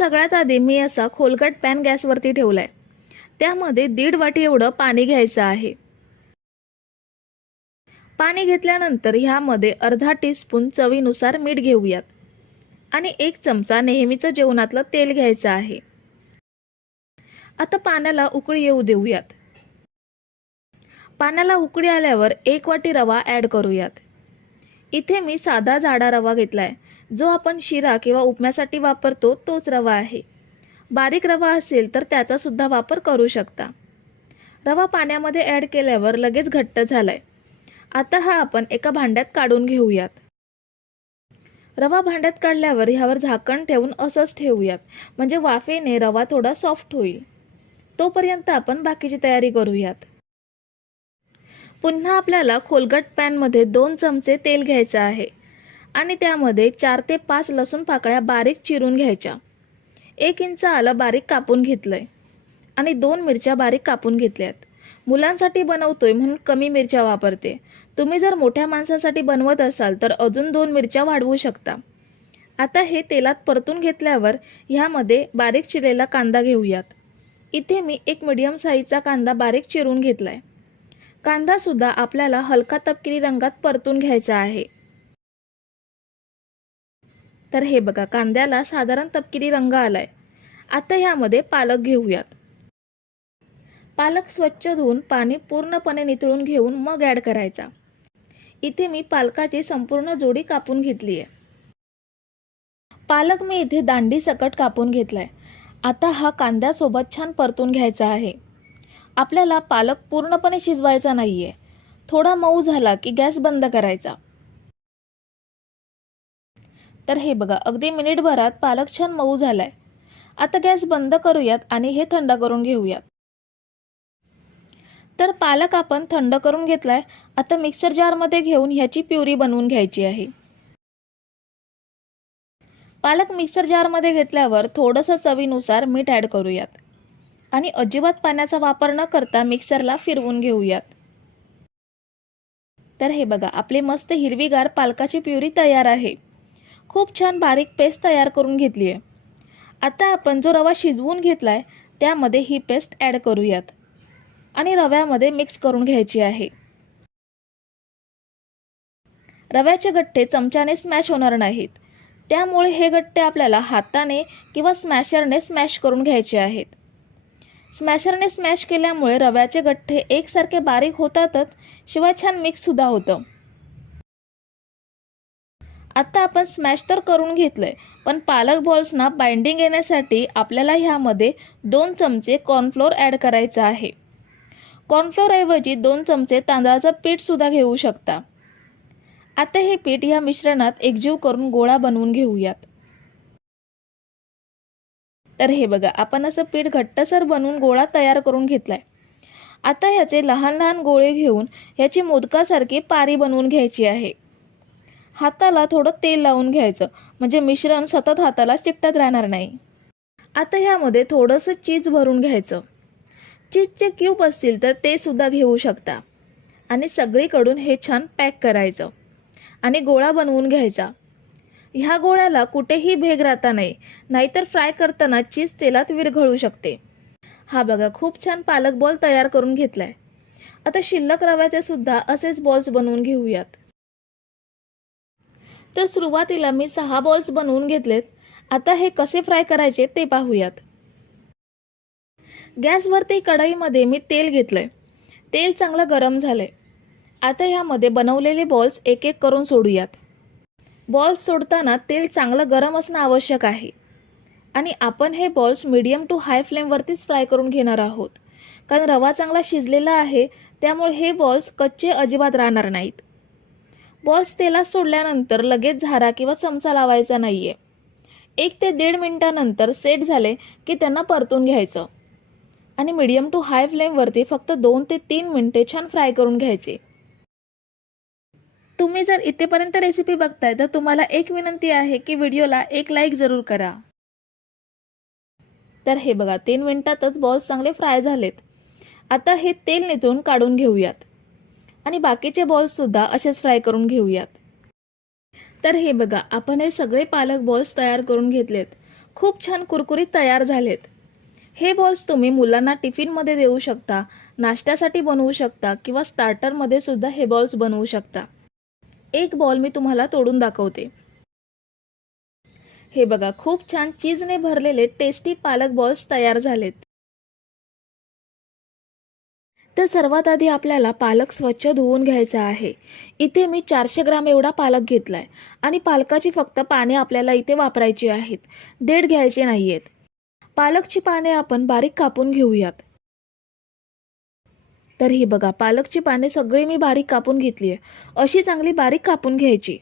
सगळ्यात आधी मी असा खोलगट पॅन गॅसवरती ठेवलाय. त्यामध्ये दीड वाटी एवढं पाणी घ्यायचं आहे. पाणी घेतल्यानंतर ह्यामध्ये अर्धा टीस्पून चवीनुसार मीठ घेऊयात. आणि एक चमचा नेहमीचं जेवणातलं तेल घ्यायचं आहे. आता पाण्याला उकळी येऊ देऊयात. पाण्याला उकळी आल्यावर एक वाटी रवा ॲड करूयात. इथे मी साधा जाडा रवा घेतलाय. जो आपण शिरा किंवा उपम्यासाठी वापरतो तोच रवा आहे. बारीक रवा असेल तर त्याचासुद्धा वापर करू शकता. रवा पाण्यामध्ये ॲड केल्यावर लगेच घट्ट झाला आहे आता हा आपण एका भांड्यात काढून घेऊयात. रवा भांड्यात काढल्यावर ह्यावर झाकण ठेवून असंच ठेवूयात. म्हणजे वाफेने रवा थोडा सॉफ्ट होईल. तोपर्यंत आपण बाकीची तयारी करूयात. पुन्हा आपल्याला खोलगट पॅनमध्ये दोन चमचे तेल घ्यायचं आहे. आणि त्यामध्ये चार ते पाच लसूण पाकळ्या बारीक चिरून घ्यायच्या. एक इंच आलं बारीक कापून घेतलं आहे आणि दोन मिरच्या बारीक कापून घेतल्यात. मुलांसाठी बनवतोय म्हणून कमी मिरच्या वापरते. तुम्ही जर मोठ्या माणसासाठी बनवत असाल तर अजून दोन मिरच्या वाढवू शकता. आता हे तेलात परतून घेतल्यावर ह्यामध्ये बारीक चिरलेला कांदा घेऊयात. इथे मी एक मिडियम साईजचा कांदा बारीक चिरून घेतला आहे कांदासुद्धा आपल्याला हलका तपकिरी रंगात परतून घ्यायचा आहे. तर हे बघा कांद्याला साधारण तपकिरी रंग आलाय. आता ह्यामध्ये पालक घेऊयात. पालक स्वच्छ धुवून पाणी पूर्णपणे नितळून घेऊन मग ॲड करायचा. इथे मी पालकाची संपूर्ण जोडी कापून घेतली आहे. पालक मी इथे दांडी सकट कापून घेतलाय. आता हा कांद्यासोबत छान परतून घ्यायचा आहे. आपल्याला पालक पूर्णपणे शिजवायचा नाही आहे थोडा मऊ झाला की गॅस बंद करायचा. तर हे बघा अगदी मिनिटभरात पालक छान मऊ झालाय. आता गॅस बंद करूयात आणि हे थंड करून घेऊयात. तर पालक आपण थंड करून घेतलाय आता मिक्सर जारमध्ये घेऊन ह्याची प्युरी बनवून घ्यायची आहे. पालक मिक्सर जारमध्ये घेतल्यावर थोडंसं चवीनुसार मीठ ॲड करूयात. आणि अजिबात पाण्याचा वापर न करता मिक्सरला फिरवून घेऊयात. तर हे बघा आपली मस्त हिरवीगार पालकाची प्युरी तयार आहे. खूप छान बारीक पेस्ट तयार करून घेतली आहे. आता आपण जो रवा शिजवून घेतला आहे त्यामध्ये ही पेस्ट ॲड करूयात. आणि रव्यामध्ये मिक्स करून घ्यायची आहे. रव्याचे गट्टे चमच्याने स्मॅश होणार नाहीत. त्यामुळे हे गट्टे आपल्याला हाताने किंवा स्मॅशरने स्मॅश करून घ्यायचे आहेत. स्मॅशरने स्मॅश केल्यामुळे रव्याचे गठ्ठे एकसारखे बारीक होतातच शिवाय छान मिक्ससुद्धा होतं. आत्ता आपण स्मॅश तर करून घेतलं आहे पण पालक बॉल्सना बाइंडिंग येण्यासाठी आपल्याला ह्यामध्ये दोन चमचे कॉर्नफ्लोअर ॲड करायचा आहे. कॉर्नफ्लोअरऐवजी दोन चमचे तांदळाचं पीठसुद्धा घेऊ शकता. आता हे पीठ ह्या मिश्रणात एकजीव करून गोळा बनवून घेऊयात. तर हे बघा आपण असं पीठ घट्टसर बनवून गोळा तयार करून घेतलाय. आता ह्याचे लहान लहान गोळे घेऊन ह्याची मोदकासारखी पारी बनवून घ्यायची आहे. हाताला थोडं तेल लावून घ्यायचं. म्हणजे मिश्रण सतत हाताला चिकटत राहणार नाही. आता ह्यामध्ये थोडंसं चीज भरून घ्यायचं. चीजचे क्यूब असतील तर ते सुद्धा घेऊ शकता. आणि सगळीकडून हे छान पॅक करायचं. आणि गोळा बनवून घ्यायचा. ह्या गोळ्याला कुठेही भेग राहता नाही. नाहीतर फ्राय करताना चीज तेलात विरघळू शकते. हा बघा खूप छान पालक बॉल तयार करून घेतलाय. आता शिल्लक रव्याचे सुद्धा असेच बॉल्स बनवून घेऊयात. तर सुरुवातीला मी सहा बॉल्स बनवून घेतलेत. आता हे कसे फ्राय करायचे ते पाहूयात. गॅसवरती कढईमध्ये मी तेल घेतलंय. तेल चांगलं गरम झालंय. आता ह्यामध्ये बनवलेले बॉल्स एक एक करून सोडूयात. बॉल्स सोडताना तेल चांगलं गरम असणं आवश्यक आहे. आणि आपण हे बॉल्स मीडियम टू हाय फ्लेमवरतीच फ्राय करून घेणार आहोत. कारण रवा चांगला शिजलेला आहे त्यामुळे हे बॉल्स कच्चे अजिबात राहणार नाहीत. बॉल्स तेलात सोडल्यानंतर लगेच झारा किंवा चमचा लावायचा नाही आहे एक ते दीड मिनटानंतर सेट झाले की त्यांना परतून घ्यायचं. आणि मिडियम टू हाय फ्लेमवरती फक्त दोन ते तीन मिनटे छान फ्राय करून घ्यायचे. तुम्ही जर इथेपर्यंत रेसिपी बघताय तर तुम्हाला एक विनंती आहे की व्हिडिओला एक लाईक जरूर करा. तर हे बघा तीन मिनिटातच बॉल्स चांगले फ्राय झालेत. आता हे तेल निथून काढून घेऊयात. आणि बाकीचे बॉल्ससुद्धा असेच फ्राय करून घेऊयात. तर हे बघा आपण हे सगळे पालक बॉल्स तयार करून घेतलेत. खूप छान कुरकुरीत तयार झालेत. हे बॉल्स तुम्ही मुलांना टिफिनमध्ये देऊ शकता नाश्त्यासाठी बनवू शकता किंवा स्टार्टरमध्ये सुद्धा हे बॉल्स बनवू शकता. एक बॉल मी तुम्हाला तोडून दाखवते. हे बघा खूप छान चीजने भरलेले टेस्टी पालक बॉल्स तयार झालेत. तर सर्वात आधी आपल्याला पालक स्वच्छ धुवून घ्यायचा आहे. इथे मी चारशे ग्राम एवढा पालक घेतला आहे आणि पालकाची फक्त पाने आपल्याला इथे वापरायची आहेत. देठ घ्यायचे आहेत पालकची पाने आपण बारीक कापून घेऊयात. तर ही बघा पालकची पाने सगळी मी बारीक कापून घेतली आहे अशी चांगली बारीक कापून घ्यायची.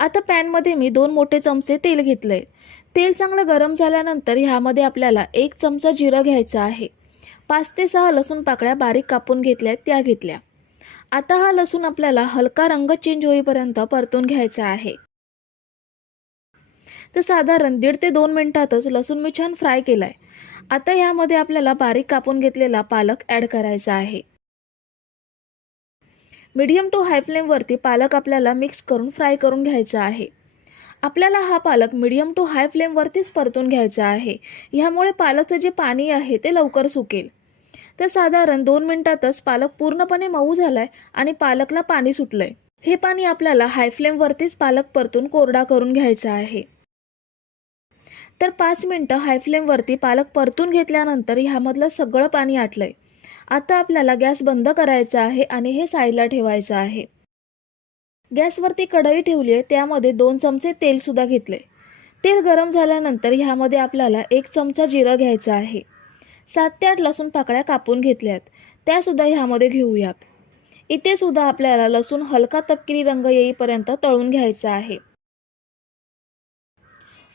आता पॅनमध्ये मी दोन मोठे चमचे तेल घेतले तेल चांगलं गरम झाल्यानंतर ह्यामध्ये आपल्याला एक चमचा जिरं घ्यायचं आहे. पाच ते सहा लसूण पाकळ्या बारीक कापून घेतल्या त्या घेतल्या. आता हा लसूण आपल्याला हलका रंग चेंज होईपर्यंत परतून घ्यायचा आहे. तर साधारण दीड ते दोन मिनिटातच लसूण मी छान फ्राय केलाय. आता यामध्ये आपल्याला बारीक कापून घेतलेला पालक ॲड करायचा आहे. मीडियम टू हाय फ्लेमवरती पालक आपल्याला मिक्स करून फ्राय करून घ्यायचा आहे. आपल्याला हा पालक मीडियम टू हाय फ्लेमवरतीच परतून घ्यायचा आहे. ह्यामुळे पालकचं जे पाणी आहे ते लवकर सुकेल. तर साधारण दोन मिनिटातच पालक पूर्णपणे मऊ झालाय आणि पालकला पाणी सुटलंय. हे पाणी आपल्याला हाय फ्लेमवरतीच पालक परतून कोरडा करून घ्यायचा आहे. तर पाच मिनटं हाय फ्लेमवरती पालक परतून घेतल्यानंतर ह्यामधलं सगळं पाणी आटलंय. आता आपल्याला गॅस बंद करायचा आहे आणि हे साईडला ठेवायचं आहे. गॅसवरती कढई ठेवली आहे त्यामध्ये दोन चमचे तेल सुद्धा घेतले तेल गरम झाल्यानंतर ह्यामध्ये आपल्याला एक चमचा जिरं घ्यायचं आहे. सात ते आठ लसूण पाकळ्या कापून घेतल्यात. त्यासुद्धा ह्यामध्ये घेऊयात. इथे सुद्धा आपल्याला लसूण हलका तपकिरी रंग येईपर्यंत तळून घ्यायचा आहे.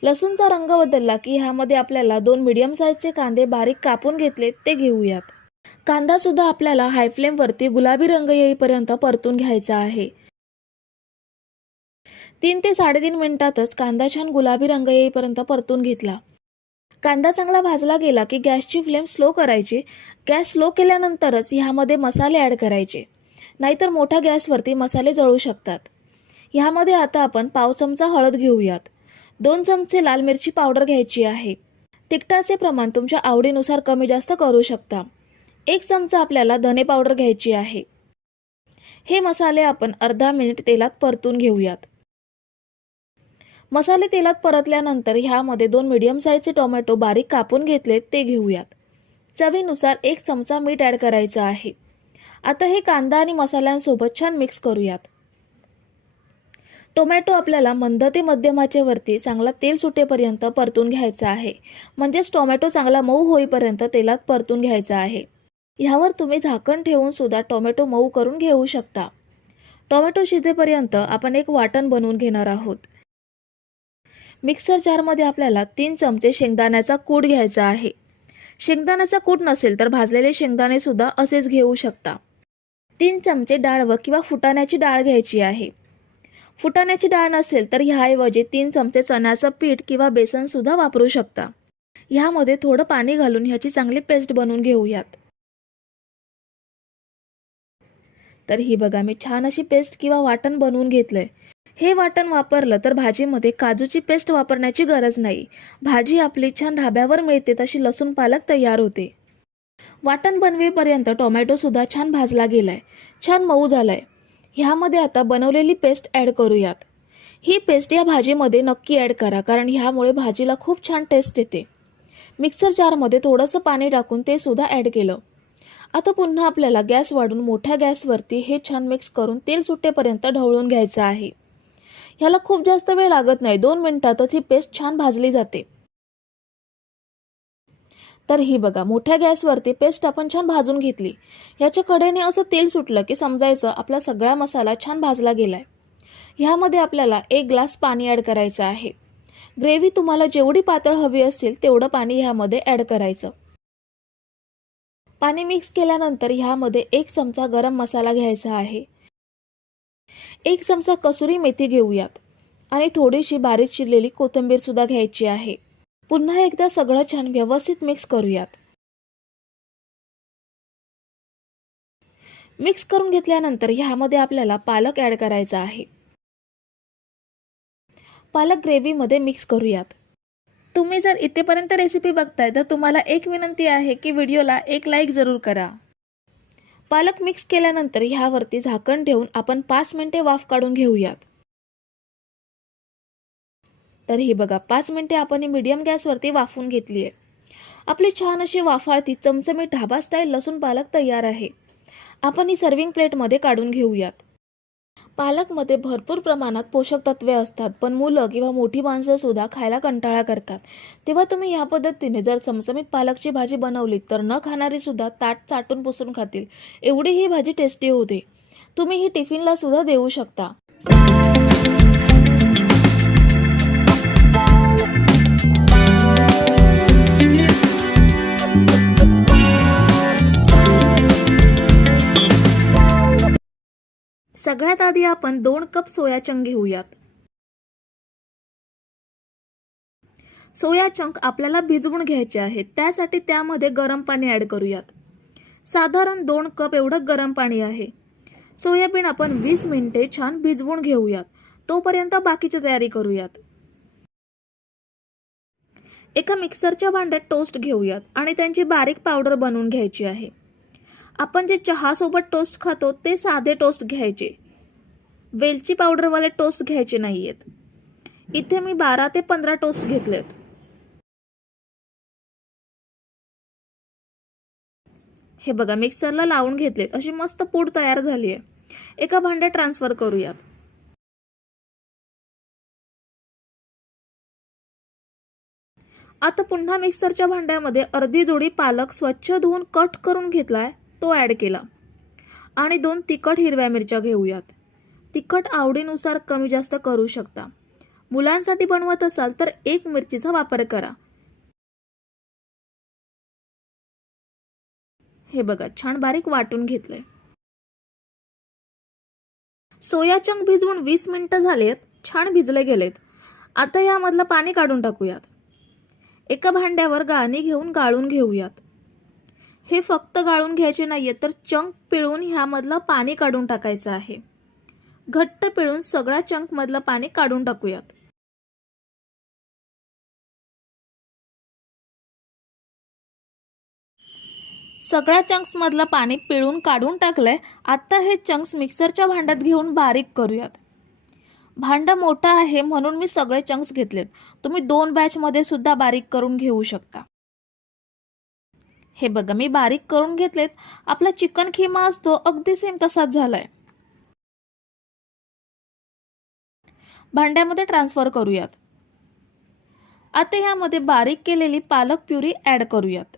लसूणचा रंग बदलला की ह्यामध्ये आपल्याला दोन मिडियम साईजचे कांदे बारीक कापून घेतले ते घेऊयात. कांदा सुद्धा आपल्याला हाय फ्लेमवरती गुलाबी रंग येईपर्यंत परतून घ्यायचा आहे. तीन ते साडेतीन मिनिटातच कांदा छान गुलाबी रंग येईपर्यंत परतून घेतला. कांदा चांगला भाजला गेला की गॅसची फ्लेम स्लो करायची. गॅस स्लो केल्यानंतरच ह्यामध्ये मसाले ॲड करायचे. नाहीतर मोठ्या गॅसवरती मसाले जळू शकतात. ह्यामध्ये आता आपण पाव चमचा हळद घेऊयात. दोन चमचे लाल मिरची पावडर घ्यायची आहे. तिखटाचे प्रमाण तुमच्या आवडीनुसार कमी जास्त करू शकता. एक चमचा आपल्याला धने पावडर घ्यायची आहे. हे मसाले आपण अर्धा मिनिट तेलात परतून घेऊयात. मसाले तेलात परतल्यानंतर ह्यामध्ये दोन मिडियम साईजचे टोमॅटो बारीक कापून घेतले ते घेऊयात. चवीनुसार एक चमचा मीठ ॲड करायचं आहे. आता हे कांदा आणि मसाल्यांसोबत छान मिक्स करूयात. टोमॅटो आपल्याला मंद ते मध्यमाचेवरती वरती चांगला तेल सुटेपर्यंत परतून घ्यायचा आहे. म्हणजेच टोमॅटो चांगला मऊ होईपर्यंत तेलात परतून घ्यायचा आहे. ह्यावर तुम्ही झाकण ठेवून सुद्धा टोमॅटो मऊ करून घेऊ शकता. टोमॅटो शिजेपर्यंत आपण एक वाटण बनवून घेणार आहोत. मिक्सर जारमध्ये आपल्याला तीन चमचे शेंगदाण्याचा कूट घ्यायचा आहे. शेंगदाण्याचा कूट नसेल तर भाजलेले शेंगदाणे सुद्धा असेच घेऊ शकता. तीन चमचे डाळ व किंवा फुटाण्याची डाळ घ्यायची आहे. फुटाण्याची डाळ नसेल तर ह्याऐवजी तीन चमचे चण्याचं पीठ किंवा बेसन सुद्धा वापरू शकता. ह्यामध्ये थोडं पाणी घालून ह्याची चांगली पेस्ट बनवून घेऊयात. तर ही बघा मी छान अशी पेस्ट किंवा वाटण बनवून घेतलंय. हे वाटण वापरलं तर भाजीमध्ये काजूची पेस्ट वापरण्याची गरज नाही. भाजी आपली छान ढाब्यावर मिळते तशी लसूण पालक तयार होते. वाटण बनवेपर्यंत टोमॅटोसुद्धा छान भाजला गेलाय. छान मऊ झालाय. ह्यामध्ये आता बनवलेली पेस्ट ॲड करूयात. ही पेस्ट या भाजीमध्ये नक्की ॲड करा कारण ह्यामुळे भाजीला खूप छान टेस्ट येते. मिक्सर जारमध्ये थोडंसं पाणी टाकून ते सुद्धा ॲड केलं. आता पुन्हा आपल्याला गॅस वाढून मोठ्या गॅसवरती हे छान मिक्स करून तेल सुटेपर्यंत ढवळून घ्यायचं आहे. ह्याला खूप जास्त वेळ लागत नाही. दोन मिनिटातच ही पेस्ट छान भाजली जाते. तर ही बघा मोठ्या गॅसवरती पेस्ट आपण छान भाजून घेतली. ह्याच्या कडेने असं तेल सुटलं की समजायचं आपला सगळा मसाला छान भाजला गेलाय. ह्यामध्ये आपल्याला एक ग्लास पाणी ॲड करायचं आहे. ग्रेव्ही तुम्हाला जेवढी पातळ हवी असेल तेवढं पाणी ह्यामध्ये ॲड करायचं. पाणी मिक्स केल्यानंतर ह्यामध्ये एक चमचा गरम मसाला घ्यायचा आहे. एक चमचा कसुरी मेथी घेऊयात आणि थोडीशी बारीक चिरलेली कोथिंबीर सुद्धा घ्यायची आहे. पुन्हा एकदा सगळं छान व्यवस्थित मिक्स करूयात. मिक्स करून घेतल्यानंतर ह्यामध्ये आपल्याला पालक ॲड करायचा आहे. पालक ग्रेव्हीमध्ये मिक्स करूयात. तुम्ही जर इथेपर्यंत रेसिपी बघताय तर तुम्हाला एक विनंती आहे की व्हिडिओला एक लाईक जरूर करा. पालक मिक्स केल्यानंतर ह्यावरती झाकण ठेवून आपण पाच मिनिटे वाफ काढून घेऊयात. तर ही बघा पाच मिनिटे आपण ही मीडियम गॅसवरती वाफून घेतली आहे. आपली छान अशी वाफाळती चमचमीत ढाबा स्टाईल लसूण पालक तयार आहे. आपण ही सर्विंग प्लेटमध्ये काढून घेऊयात. पालकमध्ये भरपूर प्रमाणात पोषक तत्वे असतात पण मुलं किंवा मोठी माणसं सुद्धा खायला कंटाळा करतात. तेव्हा तुम्ही ह्या पद्धतीने जर चमचमीत पालकची भाजी बनवली तर न खाणारी सुद्धा ताट चाटून पुसून खातील. एवढी ही भाजी टेस्टी होते. तुम्ही ही टिफिनला सुद्धा देऊ शकता. सगळ्यात आधी आपण दोन कप सोया चंक घेऊयात. सोया चंक आपल्याला भिजवून घ्यायचे आहेत. त्यासाठी त्यामध्ये गरम पाणी ॲड करूयात. साधारण दोन कप एवढं गरम पाणी आहे. सोयाबीन आपण वीस मिनिटे छान भिजवून घेऊयात. तोपर्यंत बाकीची तयारी करूयात. एका मिक्सरच्या भांड्यात टोस्ट घेऊयात आणि त्यांची बारीक पावडर बनवून घ्यायची आहे. आपण जे चहासोबत टोस्ट खातो ते साधे टोस्ट घ्यायचे. वेलची पावडरवाले टोस्ट घ्यायचे नाही आहेत इथे मी बारा ते पंधरा टोस्ट घेतलेत. हे बघा मिक्सरला लावून घेतलेत. अशी मस्त पूड तयार झाली आहे एका भांड्यात ट्रान्सफर करूयात. आता पुन्हा मिक्सरच्या भांड्यामध्ये अर्धी जोडी पालक स्वच्छ धुवून कट करून घेतलाय तो ॲड केला. आणि दोन तिखट हिरव्या मिरच्या घेऊयात. तिखट आवडीनुसार कमी जास्त करू शकता. मुलांसाठी बनवत असाल तर एक मिरचीचा वापर करा. हे बघा छान बारीक वाटून घेतलंय. सोया चंक भिजवून वीस मिनिटं झालेत छान भिजले गेलेत. आता यामधलं पाणी काढून टाकूयात. एका भांड्यावर गाळणी घेऊन गाळून घेऊयात. हे फक्त गाळून घ्यायचे नाहीये तर चंक पिळून ह्यामधलं पाणी काढून टाकायचं आहे. घट्ट पिळून सगळ्या चंक मधलं पाणी काढून टाकूयात. सगळ्या चंक्स मधलं पाणी पिळून काढून टाकलंय आता हे चंक्स मिक्सरच्या भांड्यात घेऊन बारीक करूयात. भांडं मोठं आहे म्हणून मी सगळे चंक्स घेतलेत. तुम्ही दोन बॅचमध्ये सुद्धा बारीक करून घेऊ शकता. हे बघा मी बारीक करून घेतलेत. आपला चिकन खिमा असतो अगदी सेम तसाच झालाय. भांड्यामध्ये ट्रान्सफर करूयात. आता ह्यामध्ये बारीक केलेली पालक प्युरी ॲड करूयात.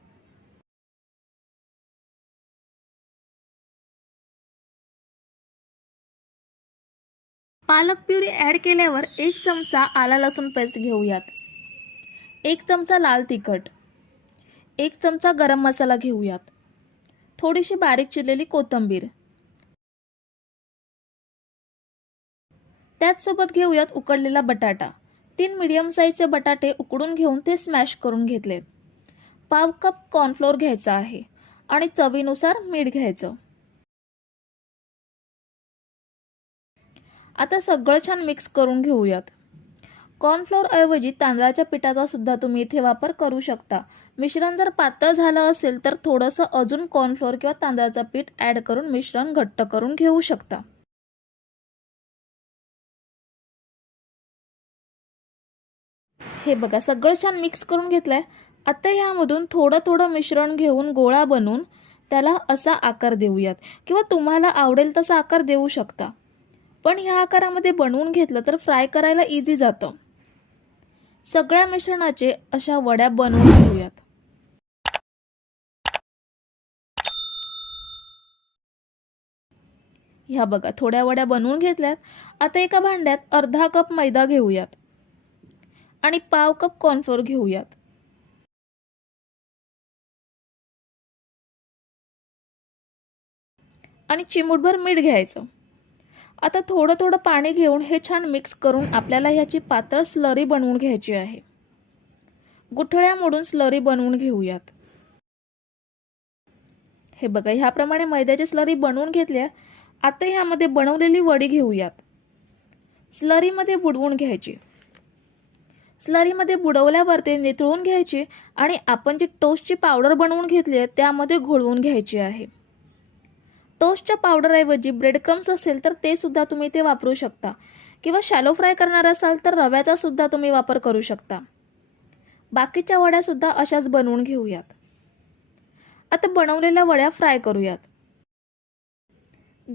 पालक प्युरी ॲड केल्यावर एक चमचा आला लसूण पेस्ट घेऊयात. एक चमचा लाल तिखट. एक चमचा गरम मसाला घेऊयात. थोडीशी बारीक चिरलेली कोथिंबीर. त्याचसोबत घेऊयात उकडलेला बटाटा. तीन मिडियम साईजचे बटाटे उकडून घेऊन ते स्मॅश करून घेतलेत पाव कप कॉर्नफ्लोअर घ्यायचा आहे आणि चवीनुसार मीठ घ्यायचं. आता सगळं छान मिक्स करून घेऊयात. कॉर्नफ्लोअरऐवजी तांदळाच्या पिठाचा सुद्धा तुम्ही इथे वापर करू शकता. मिश्रण जर पातळ झालं असेल तर थोडंसं अजून कॉर्नफ्लोअर किंवा तांदळाचं पीठ ॲड करून मिश्रण घट्ट करून घेऊ शकता. हे बघा सगळं छान मिक्स करून घेतलंय. आता ह्यामधून थोडं थोडं मिश्रण घेऊन गोळा बनवून त्याला असा आकार देऊयात. किंवा तुम्हाला आवडेल तसा आकार देऊ शकता. पण ह्या आकारामध्ये बनवून घेतलं तर फ्राय करायला इझी जातं. सगळ्या मिश्रणाचे अशा वड्या बनवून घेऊयात. ह्या बघा थोड्या वड्या बनवून घेतल्यात. आता एका भांड्यात अर्धा कप मैदा घेऊयात. आणि पाव कप कॉर्नफ्लोअर घेऊयात. आणि चिमूटभर मीठ घ्यायचं. आता थोडं थोडं पाणी घेऊन हे छान मिक्स करून आपल्याला ह्याची पातळ स्लरी बनवून घ्यायची आहे. गुठळ्या मोडून स्लरी बनवून घेऊयात. हे बघा ह्याप्रमाणे मैद्याची स्लरी बनवून घेतल्या आता ह्यामध्ये बनवलेली वडी घेऊयात. स्लरीमध्ये बुडवून घ्यायची. स्लरीमध्ये बुडवल्यावर ते निथळून घ्यायचे आणि आपण जी टोस्टची पावडर बनवून घेतली आहे त्यामध्ये घोळवून घ्यायची आहे. टोस्टच्या पावडरऐवजी ब्रेड क्रम्स असेल तर ते सुद्धा तुम्ही ते वापरू शकता. किंवा शॅलो फ्राय करणार असाल तर रव्याचा सुद्धा तुम्ही वापर करू शकता. बाकीच्या वड्या सुद्धा अशाच बनवून घेऊयात. आता बनवलेल्या वड्या फ्राय करूयात.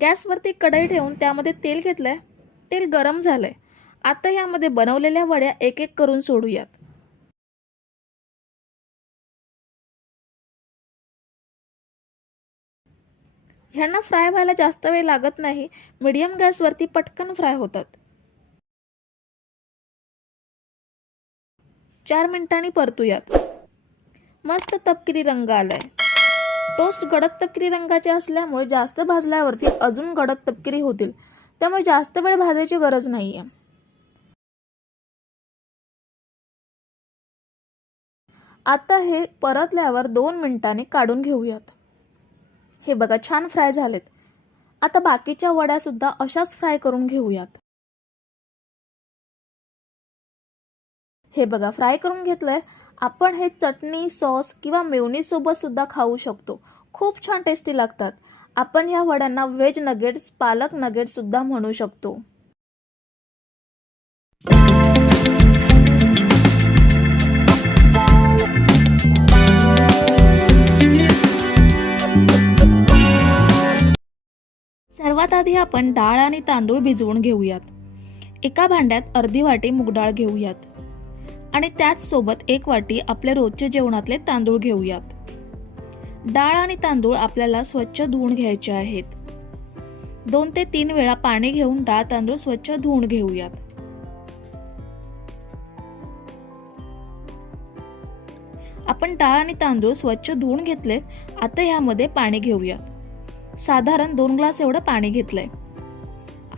गॅसवरती कढई ठेवून त्यामध्ये तेल घेतलंय. तेल गरम झालंय. आता यामध्ये बनवलेल्या वड्या एक एक करून सोडूयात. ह्यांना फ्राय व्हायला जास्त वेळ लागत नाही. मीडियम गॅसवरती पटकन फ्राय होतात. चार मिनिटांनी परतूयात. मस्त तपकिरी रंग आलाय. टोस्ट गडद तपकिरी रंगाचे असल्यामुळे जास्त भाजल्यावरती अजून गडद तपकिरी होतील. त्यामुळे जास्त वेळ भाजायची गरज नाहीये. आता हे परतल्यावर दोन मिनिटांनी काढून घेऊयात. हे बघा छान फ्राय झालेत. आता बाकीच्या वड्या सुद्धा अशाच फ्राय करून घेऊयात. हे बघा फ्राय करून घेतलंय. आपण हे चटणी सॉस किंवा मेवनी सोबत सुद्धा खाऊ शकतो. खूप छान टेस्टी लागतात. आपण ह्या वड्यांना व्हेज नगेट्स पालक नगेट सुद्धा म्हणू शकतो. सर्वात आधी आपण डाळ आणि तांदूळ भिजवून घेऊयात. एका भांड्यात अर्धी वाटी मुगडाळ घेऊयात. आणि त्याचसोबत एक वाटी आपल्या रोजचे जेवणातले तांदूळ घेऊयात. डाळ आणि तांदूळ आपल्याला स्वच्छ धुवून घ्यायचे आहेत. दोन ते तीन वेळा पाणी घेऊन डाळ तांदूळ स्वच्छ धुवून घेऊयात. आपण डाळ आणि तांदूळ स्वच्छ धुवून घेतले आता ह्यामध्ये पाणी घेऊयात. साधारण दोन ग्लास एवढं पाणी घेतलंय.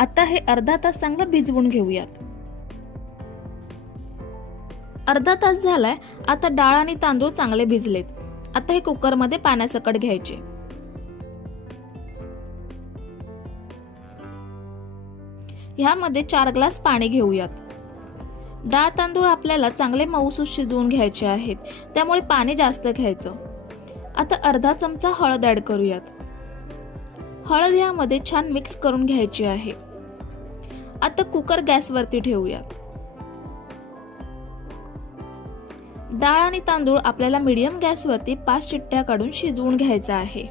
आता हे अर्धा तास चांगलं भिजवून घेऊयात. अर्धा तास झालाय आता डाळ आणि तांदूळ चांगले भिजलेत. आता हे कुकरमध्ये पाण्यासकट घ्यायचे. ह्यामध्ये चार ग्लास पाणी घेऊयात. डाळ तांदूळ आपल्याला चांगले मऊसूस शिजवून घ्यायचे आहेत त्यामुळे पाणी जास्त घ्यायचं. आता अर्धा चमचा हळद ऍड करूयात. हळद यामध्ये छान मिक्स करून घ्यायची आहे. आता कुकर गॅसवरती ठेवूयात. डाळ आणि तांदूळ आपल्याला मीडियम गॅसवरती पाच चिट्ट्या काढून शिजवून घ्यायचा आहे.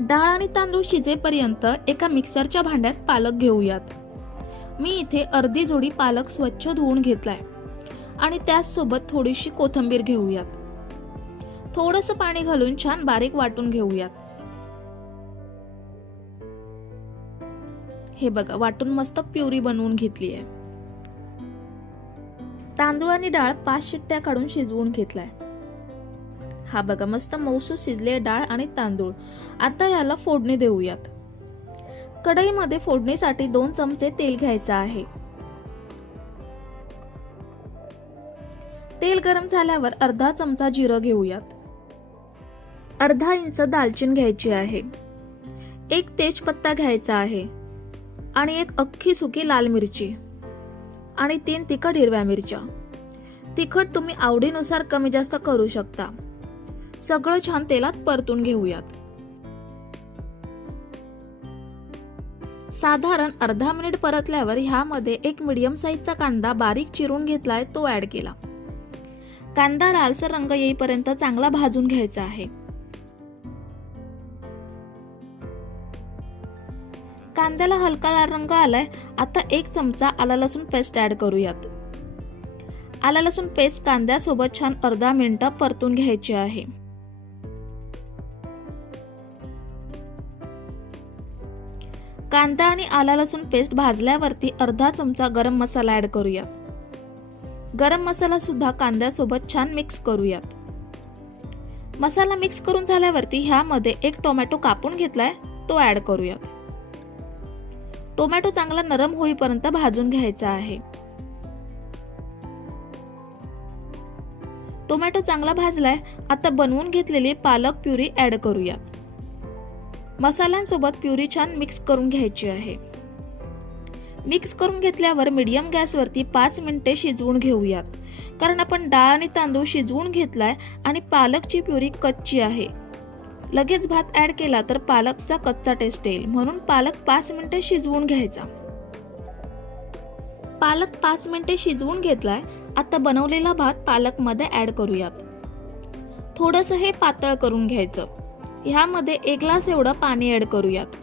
डाळ आणि तांदूळ शिजेपर्यंत एका मिक्सरच्या भांड्यात पालक घेऊयात. मी इथे अर्धी जोडी पालक स्वच्छ धुवून घेतलाय. आणि त्याचसोबत थोडीशी कोथिंबीर घेऊयात. थोडस पाणी घालून छान बारीक वाटून घेऊयात. हे बघा वाटून मस्त प्युरी बनवून घेतली आहे. तांदूळ आणि डाळ पाच शिट्ट्या काढून शिजवून घेतलाय. हा बघा मस्त मौसू शिजले डाळ आणि तांदूळ. आता याला फोडणी देऊयात. कढईमध्ये फोडणीसाठी दोन चमचे तेल घ्यायचं आहे. तेल गरम झाल्यावर अर्धा चमचा जिरं घेऊयात. अर्धा इंच दालचिन घ्यायची आहे. एक तेजपत्ता घ्यायचा आहे आणि एक अख्खी सुकी लाल मिरची आणि तीन तिखट हिरव्या मिरच्या. तिखट तुम्ही आवडीनुसार कमी जास्त करू शकता. सगळं छान तेलात परतून घेऊयात. साधारण अर्धा मिनिट परतल्यावर ह्यामध्ये एक मिडियम साईजचा कांदा बारीक चिरून घेतलाय तो ऍड केला. कांदा लालसर रंग येईपर्यंत चांगला भाजून घ्यायचा आहे. कांद्याला हलका लाल रंग आलाय आता एक चमचा आला लसूण पेस्ट ऍड करूयात. आला लसूण पेस्ट कांद्यासोबत छान अर्धा मिनिट परतून घ्यायची आहे. कांदा आणि आला लसूण पेस्ट भाजल्यावरती अर्धा चमचा गरम मसाला ऍड करूयात. गरम मसाला सुद्धा कांद्यासोबत छान मिक्स करूयात. मसाला मिक्स करून झाल्यावरती ह्यामध्ये एक टोमॅटो कापून घेतलाय तो ऍड करूयात. टोमॅटो चांगला नरम होईपर्यंत भाजून घ्यायचा आहे. टोमॅटो चांगला भाजलाय आता बनवून घेतलेली पालक प्युरी ऍड करूयात मसाल्यांसोबत प्युरी छान मिक्स करून घ्यायची आहे. मिक्स करून घेतल्यावर मीडियम गॅसवरती पाच मिनिटे शिजवून घेऊयात. कारण आपण डाळ आणि तांदूळ शिजवून घेतलाय आणि पालकची प्युरी कच्ची आहे. लगेच भात ॲड केला तर पालकचा कच्चा टेस्ट येईल. म्हणून पालक पाच मिनिटे शिजवून घ्यायचा. पालक पाच मिनिटे शिजवून घेतलाय आता बनवलेला भात पालकमध्ये ॲड करूयात. थोडंसं हे पातळ करून घ्यायचं. ह्यामध्ये एक ग्लास एवढं पाणी ॲड करूयात.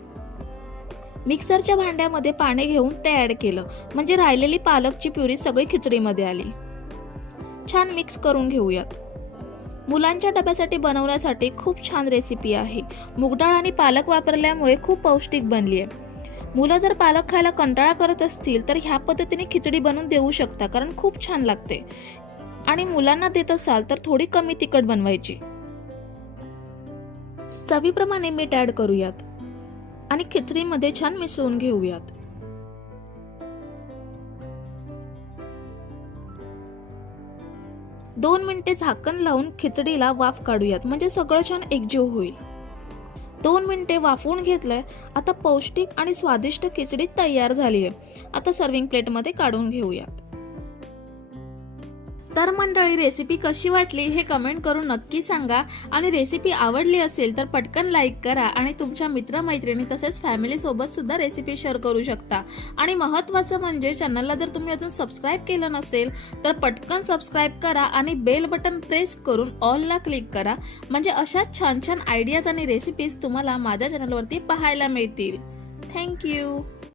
मिक्सरच्या भांड्यामध्ये पाणी घेऊन ते ॲड केलं म्हणजे राहिलेली पालकची प्युरी सगळी खिचडीमध्ये आली. छान मिक्स करून घेऊयात. मुलांच्या डब्यासाठी बनवण्यासाठी खूप छान रेसिपी आहे. मुगडाळ आणि पालक वापरल्यामुळे खूप पौष्टिक बनली आहे. मुलं जर पालक खायला कंटाळा करत असतील तर ह्या पद्धतीने खिचडी बनवून देऊ शकता कारण खूप छान लागते. आणि मुलांना देत असाल तर थोडी कमी तिखट बनवायची. चवीप्रमाणे मीठ ॲड करूयात. आणि खिचडीमध्ये छान मिसळून घेऊयात. दोन मिनिटे झाकण लावून खिचडीला वाफ काढूयात. म्हणजे सगळं छान एकजीव होईल. दोन मिनिटे वाफवून घेतलंय आता पौष्टिक आणि स्वादिष्ट खिचडी तयार झाली आहे आता सर्विंग प्लेटमध्ये काढून घेऊयात. तर मंडळी रेसिपी कशी वाटली हे कमेंट करून नक्की सांगा. आणि रेसिपी आवडली असेल तर पटकन लाईक करा आणि तुमच्या मित्रमैत्रिणी तसेच फॅमिलीसोबत सुद्धा रेसिपी शेअर करू शकता. आणि महत्त्वाचं म्हणजे चॅनलला जर तुम्ही अजून सबस्क्राईब केलं नसेल तर पटकन सबस्क्राईब करा आणि बेल बटन प्रेस करून ऑलला क्लिक करा. म्हणजे अशाच छान छान आयडियाज आणि रेसिपीज तुम्हाला माझ्या चॅनलवरती पाहायला मिळतील. थँक्यू